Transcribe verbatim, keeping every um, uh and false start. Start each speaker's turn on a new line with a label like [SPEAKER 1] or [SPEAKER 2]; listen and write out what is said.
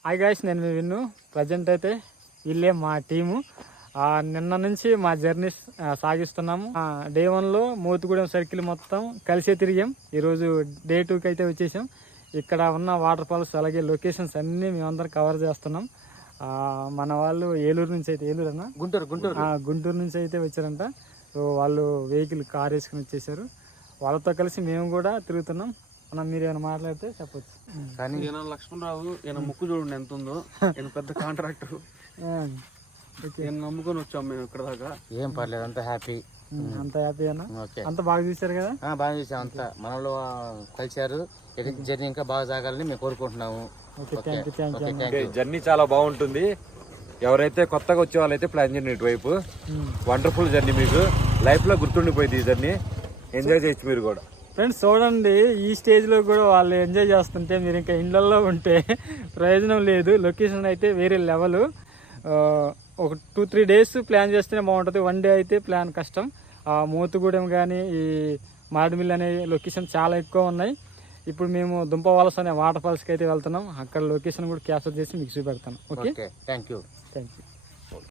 [SPEAKER 1] Hi guys, నేను మీ విన్ను. Present అయితే వీళ్ళే మా టీము. నిన్న నుంచి మా జర్నీ సాగిస్తున్నాము. డే వన్లో మోతుగూడెం సర్కిల్ మొత్తం కలిసే తిరిగాం. ఈరోజు డే టూకి అయితే వచ్చేసాం. ఇక్కడ ఉన్న వాటర్ ఫాల్స్ అలాగే లొకేషన్స్ అన్నీ మేమందరం కవర్ చేస్తున్నాం. మన వాళ్ళు ఏలూరు నుంచి అయితే ఏలూరు అన్న
[SPEAKER 2] గుంటూరు గుంటూరు
[SPEAKER 1] గుంటూరు నుంచి అయితే వచ్చారంట. సో వాళ్ళు వెహికల్ కార్ వేసుకుని వచ్చేసారు. వాళ్ళతో కలిసి మేము కూడా తిరుగుతున్నాం. మనం మీరు ఏమైనా మాట్లాడితే చెప్పచ్చు.
[SPEAKER 2] కానీ ఈయన లక్ష్మణరావు, ఈయన ముక్కు చూడండి ఎంత ఉందో. ఈయన పెద్ద కాంట్రాక్టర్. ఈయన నమ్ముకొని వచ్చాం మేము ఇక్కడ దాకా. ఏం పర్లేదు, అంత హ్యాపీ.
[SPEAKER 1] అంత హ్యాపీ అన్న. అంత బాగా చూసారు కదా?
[SPEAKER 2] బాగా చూసాం. అంతా మనలో కలిసారు. జర్నీ ఇంకా బాగా సాగాలని మేము కోరుకుంటున్నాము.
[SPEAKER 3] జర్నీ చాలా బాగుంటుంది. ఎవరైతే కొత్తగా వచ్చే వాళ్ళైతే ప్లాన్ చేయండి ఇటువైపు. వండర్ఫుల్ జర్నీ, మీకు లైఫ్ లో గుర్తుండిపోయింది ఈ జర్నీ. ఎంజాయ్ చేయొచ్చు మీరు కూడా.
[SPEAKER 1] ఫ్రెండ్స్ చూడండి, ఈ స్టేజ్లో కూడా వాళ్ళు ఎంజాయ్ చేస్తుంటే మీరు ఇంకా ఇండ్లలో ఉంటే ప్రయోజనం లేదు. లొకేషన్ అయితే వేరే లెవెల్. ఒక టూ త్రీ డేస్ ప్లాన్ చేస్తేనే బాగుంటుంది. వన్ డే అయితే ప్లాన్ కష్టం. మోతుగూడెం కానీ ఈ మాడిమిల్ అనే లొకేషన్ చాలా ఎక్కువ ఉన్నాయి. ఇప్పుడు మేము దుంపవలస అనే వాటర్ ఫాల్స్కి అయితే వెళ్తున్నాం. అక్కడ లొకేషన్ కూడా క్యాప్చర్ చేసి మీకు చూపెడతాను. Okay,
[SPEAKER 2] thank you
[SPEAKER 1] thank you